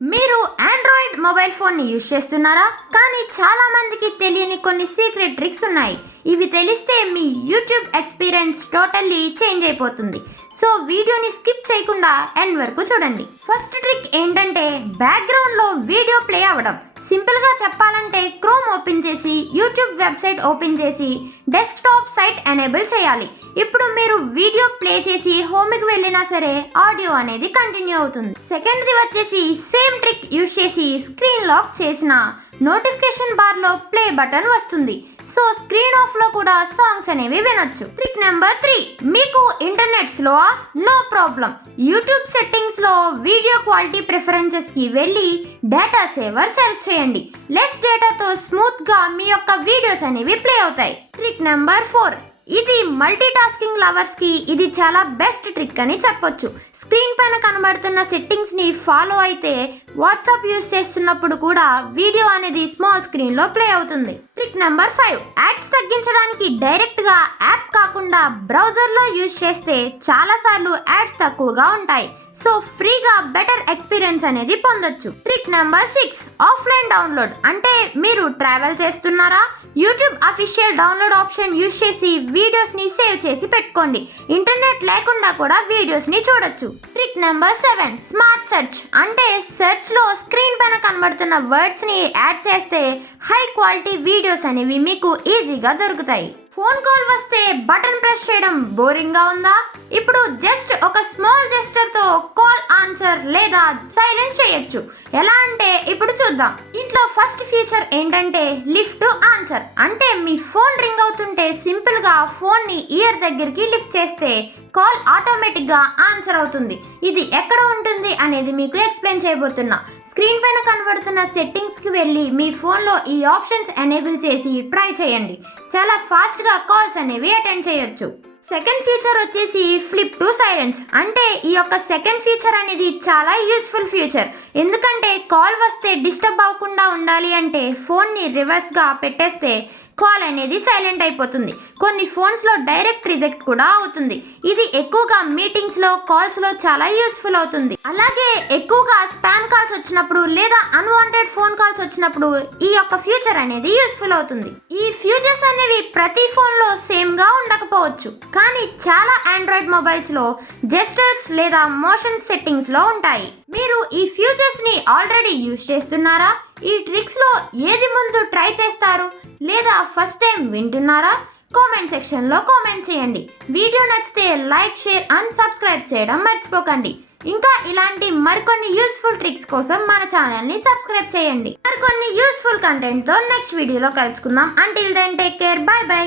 మీరు Android mobile ఫోన్ని use చేస్తున్నారా? కానీ చాలా మందికి తెలియని కొన్ని సీక్రెట్ ట్రిక్స్ ఉన్నాయి. ఇవి తెలిస్తే మీ యూట్యూబ్ ఎక్స్పీరియన్స్ టోటల్లీ చేంజ్ అయిపోతుంది. సో వీడియోని స్కిప్ చేయకుండా ఎండ్ వరకు చూడండి. ఫస్ట్ ట్రిక్ ఏంటంటే బ్యాక్గ్రౌండ్లో వీడియో ప్లే అవ్వడం. సింపుల్గా చెప్పాలంటే క్రోమ్ ఓపెన్ చేసి యూట్యూబ్ వెబ్సైట్ ఓపెన్ చేసి డెస్క్టాప్ సైట్ ఎనేబుల్ చేయాలి. ఇప్పుడు మీరు వీడియో ప్లే చేసి హోమ్కి వెళ్ళినా సరే ఆడియో అనేది కంటిన్యూ అవుతుంది. సెకండ్ది వచ్చేసి సేమ్ ట్రిక్ యూజ్ చేసి స్క్రీన్ లాక్ చేసిన నోటిఫికేషన్ బార్లో ప్లే బటన్ వస్తుంది. సో స్క్రీన్ ఆఫ్లో కూడా సాంగ్స్ అనేవి వినొచ్చు. ట్రిక్ నెంబర్ 3, మీకు internet slow? No problem. YouTube సెట్టింగ్స్లో వీడియో క్వాలిటీ ప్రిఫరెన్సెస్కి వెళ్ళి డేటా సేవర్ సెలెక్ట్ చేయండి. లెస్ డేటాతో స్మూత్గా మీ యొక్క వీడియోస్ అనేవి ప్లే అవుతాయి. ట్రిక్ నెంబర్ 4, ఇది మల్టీ టాస్కింగ్ లవర్స్కి ఇది చాలా బెస్ట్ ట్రిక్ అని చెప్పొచ్చు. స్క్రీన్ పైన కనబడుతున్న సెట్టింగ్స్ని ఫాలో అయితే వాట్సాప్ యూజ్ చేస్తున్నప్పుడు కూడా వీడియో అనేది స్మాల్ స్క్రీన్లో ప్లే అవుతుంది. ట్రిక్ నెంబర్ 5, యాడ్స్ తగ్గించడానికి డైరెక్ట్గా యాప్ కాకుండా బ్రౌజర్లో యూజ్ చేస్తే చాలాసార్లు యాడ్స్ తక్కువగా ఉంటాయి. సో ఫ్రీగా బెటర్ ఎక్స్పీరియన్స్ అనేది పొందొచ్చు. Trick number 6, offline download. అంటే మీరు ట్రావెల్ చేస్తున్నారా? YouTube official download option use చేసి వీడియోస్ని సేవ్ చేసి పెట్టుకోండి. ఇంటర్నెట్ లేకుండా కూడా వీడియోస్ని చూడొచ్చు. Trick number 7, smart search. అంటే సెర్చ్లో స్క్రీన్ పైన కనబడుతున్న వర్డ్స్ని యాడ్ చేస్తే హై క్వాలిటీ వీడియోస్ అనేవి మీకు ఈజీగా దొరుకుతాయి. ఫోన్ కాల్ వస్తే బటన్ ప్రెస్ చేయడం బోరింగ్గా ఉందా? ఇప్పుడు జస్ట్ ఒక స్మాల్ జెస్చర్తో కాల్ ఆన్సర్ లేదా సైలెన్స్ చేయొచ్చు. ఎలా అంటే ఇప్పుడు చూద్దాం. ఇంట్లో ఫస్ట్ ఫీచర్ ఏంటంటే లిఫ్ట్ టు ఆన్సర్. అంటే మీ ఫోన్ రింగ్ అవుతుంటే సింపుల్గా ఫోన్ని ఇయర్ దగ్గరికి లిఫ్ట్ చేస్తే కాల్ ఆటోమేటిక్గా ఆన్సర్ అవుతుంది. ఇది ఎక్కడ ఉంటుంది అనేది మీకు ఎక్స్ప్లెయిన్ చేయబోతున్నా. స్క్రీన్ పైన కనబడుతున్న సెట్టింగ్స్కి వెళ్ళి మీ ఫోన్లో ఈ ఆప్షన్స్ ఎనేబుల్ చేసి ట్రై చేయండి. చాలా ఫాస్ట్గా కాల్స్ అనేవి అటెండ్ చేయొచ్చు. సెకండ్ ఫీచర్ వచ్చేసి ఫ్లిప్ టు సైలెన్స్. అంటే ఈ యొక్క సెకండ్ ఫీచర్ అనేది చాలా యూస్ఫుల్ ఫీచర్. ఎందుకంటే కాల్ వస్తే డిస్టర్బ్ అవ్వకుండా ఉండాలి అంటే ఫోన్ని రివర్స్గా పెట్టేస్తే కాల్ అనేది సైలెంట్ అయిపోతుంది. కొన్ని ఫోన్స్లో డైరెక్ట్ రిజెక్ట్ కూడా అవుతుంది. ఇది ఎక్కువగా మీటింగ్స్లో కాల్స్లో చాలా యూస్ఫుల్ అవుతుంది. అలాగే ఎక్కువగా స్పామ్ కాల్స్ వచ్చినప్పుడు లేదా అన్వాంటెడ్ ఫోన్ కాల్స్ వచ్చినప్పుడు ఈ యొక్క ఫీచర్ అనేది యూస్ఫుల్ అవుతుంది. ఈ ఫీచర్స్ అనేవి ప్రతి ఫోన్లో సేమ్గా ఉండకపోవచ్చు. కానీ చాలా ఆండ్రాయిడ్ మొబైల్స్లో జెస్టర్స్ లేదా మోషన్ సెట్టింగ్స్లో ఉంటాయి. మీరు ఈ ఫీచర్స్ని ఆల్రెడీ యూజ్ చేస్తున్నారా? ఈ ట్రిక్స్లో ఏది ముందు ట్రై చేస్తారు లేదా ఫస్ట్ టైం వింటున్నారా? కామెంట్ సెక్షన్లో కామెంట్ చేయండి. వీడియో నచ్చితే లైక్, షేర్ అండ్ సబ్స్క్రైబ్ చేయడం మర్చిపోకండి. ఇంకా ఇలాంటి మరికొన్ని యూస్ఫుల్ ట్రిక్స్ కోసం మన ఛానల్ని సబ్స్క్రైబ్ చేయండి. మరికొన్ని యూస్ఫుల్ కంటెంట్తో నెక్స్ట్ వీడియోలో కలుసుకుందాం. Until then take care, bye by.